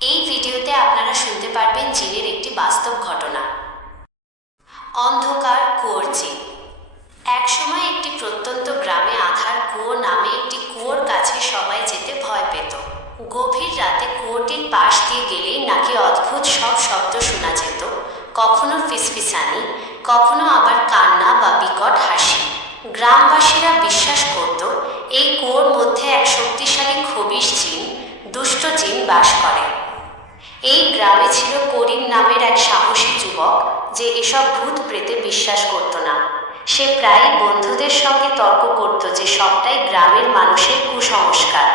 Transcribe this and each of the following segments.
এই ভিডিওতে আপনারা শুনতে পারবেন জিনের একটি বাস্তব ঘটনা। অন্ধকার কুয়োর জিন। একসময় একটি প্রত্যন্ত গ্রামে আঁধার কুয়ো নামে একটি কুয়োর কাছে সবাই যেতে ভয় পেত। গভীর রাতে কুয়োটির পাশ দিয়ে গেলেই নাকি অদ্ভুত সব শব্দ শোনা যেত, কখনো ফিসফিসানি, কখনো আবার কান্না বা বিকট হাসি। গ্রামবাসীরা বিশ্বাস করত এই কুয়োর মধ্যে এক শক্তিশালী খবিশ জিন, দুষ্ট জিন বাস করে। এই গ্রামে ছিল করিম নামের এক সাহসী যুবক, যে এসব ভূত প্রেতে বিশ্বাস করত না। সে প্রায়ই বন্ধুদের সঙ্গে তর্ক করত যে সবটাই গ্রামের মানুষের কুসংস্কার।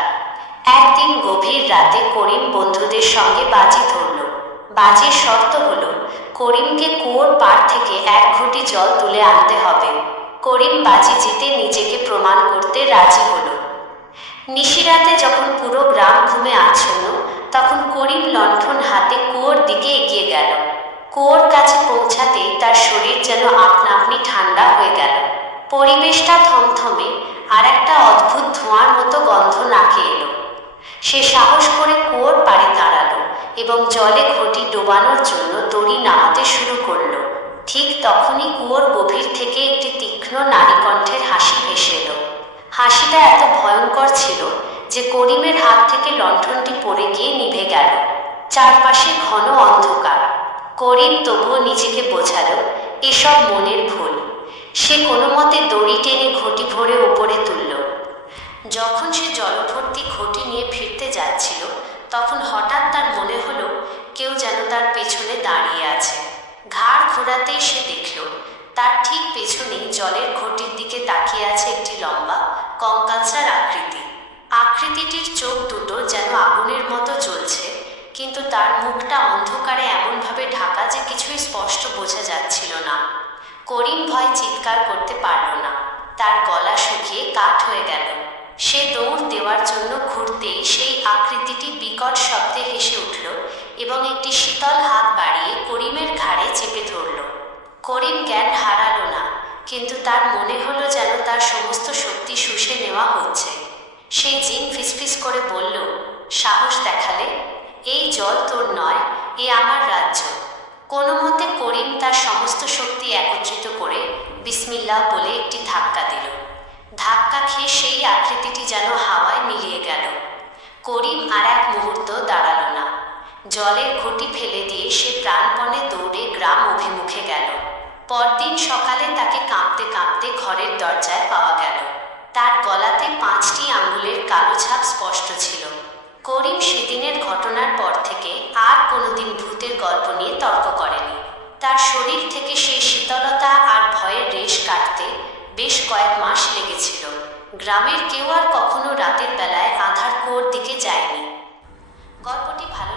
একদিন গভীর রাতে করিম বন্ধুদের সঙ্গে বাজি ধরল। বাজির শর্ত হলো করিমকে কুয়োর পাড় থেকে এক ঘটি জল তুলে আনতে হবে। করিম বাজি জিতে নিজেকে প্রমাণ করতে রাজি হলো। নিশিরাতে যখন পুরো গ্রাম ঘুমে আচ্ছন্ন, তখন করিম লণ্ঠন হাতে কুয়োর দিকে এগিয়ে গেল। কুয়োর কাছে পৌঁছাতেই তার শরীর যেন আপনা আপনি ঠান্ডা হয়ে গেল। পরিবেশটা থমথমে, আর একটা অদ্ভুত ধোঁয়ার মতো গন্ধ নাকে এলো। সে সাহস করে কুয়োর পাড়ে দাঁড়ালো এবং জলে ঘটি ডোবানোর জন্য দড়ি নামাতে শুরু করলো। ঠিক তখনই কুয়োর গভীর থেকে একটি তীক্ষ্ণ নারী কণ্ঠের হাসি ভেসে এলো। হাসিটা এত ভয়ঙ্কর ছিল যে করিমের হাত থেকে লণ্ঠনটি পড়ে গিয়ে নিভে গেল। চারপাশে ঘন অন্ধকার। করিম তবুও নিজেকে বোঝালো এসব মনের ভুল। সে কোনো মতে দড়ি টেনে ঘটি ভরে উপরে তুলল। যখন সে জলভর্তি ঘটি নিয়ে ফিরতে যাচ্ছিল, তখন হঠাৎ তার মনে হলো কেউ যেন তার পেছনে দাঁড়িয়ে আছে। ঘাড় ঘোরাতেই সে দেখল তার ঠিক পেছনেই জলের ঘটির দিকে তাকিয়ে আছে একটি লম্বা কঙ্কালসার আকৃতি। আকৃতিটির চোখ দুটো যেন আগুনের মতো জ্বলছে, কিন্তু তার মুখটা অন্ধকারে এমনভাবে ঢাকা যে কিছুই স্পষ্ট বোঝা যাচ্ছিল না। করিম ভয় চিৎকার করতে পারল না। তার গলা শুকিয়ে কাঠ হয়ে গেল। সে দৌড় দেওয়ার জন্য ঘুরতেই সেই আকৃতিটি বিকট শব্দে হেসে উঠল এবং একটি শীতল হাত বাড়িয়ে করিমের ঘাড়ে চেপে ধরল। করিম জ্ঞান হারালো না, কিন্তু তার মনে হলো যেন তার সমস্ত শক্তি শুষে নেওয়া হচ্ছে। সেই জিন ফিসফিস করে বলল, সাহস দেখালে? এই জল তোর নয়, এ আমার রাজ্য। কোনো মতে করিম তার সমস্ত শক্তি একত্রিত করে বিসমিল্লাহ বলে একটি ধাক্কা দিল। ধাক্কা খেয়ে সেই আকৃতিটি যেন হাওয়ায় মিলিয়ে গেল। করিম আর এক মুহূর্ত দাঁড়ালো না। জলের ঘটি ফেলে দিয়ে সে প্রাণপণে দৌড়ে গ্রাম অভিমুখে গেল। পরদিন সকালে তাকে কাঁপতে কাঁপতে ঘরের দরজায় পাওয়া গেল। তার গলাতে 5টি আঙুলের কালো ছাপ স্পষ্ট ছিল। করিম সেদিনের ঘটনার পর থেকে আর কোনোদিন ভূতের গল্প নিয়ে তর্ক করেনি। তার শরীর থেকে সেই শীতলতা আর ভয়ের রেশ কাটতে বেশ কয়েক মাস লেগেছিল। গ্রামের কেউ আর কখনো রাতের বেলায় আঁধার কুয়োর দিকে যায়নি। গল্পটি ভালো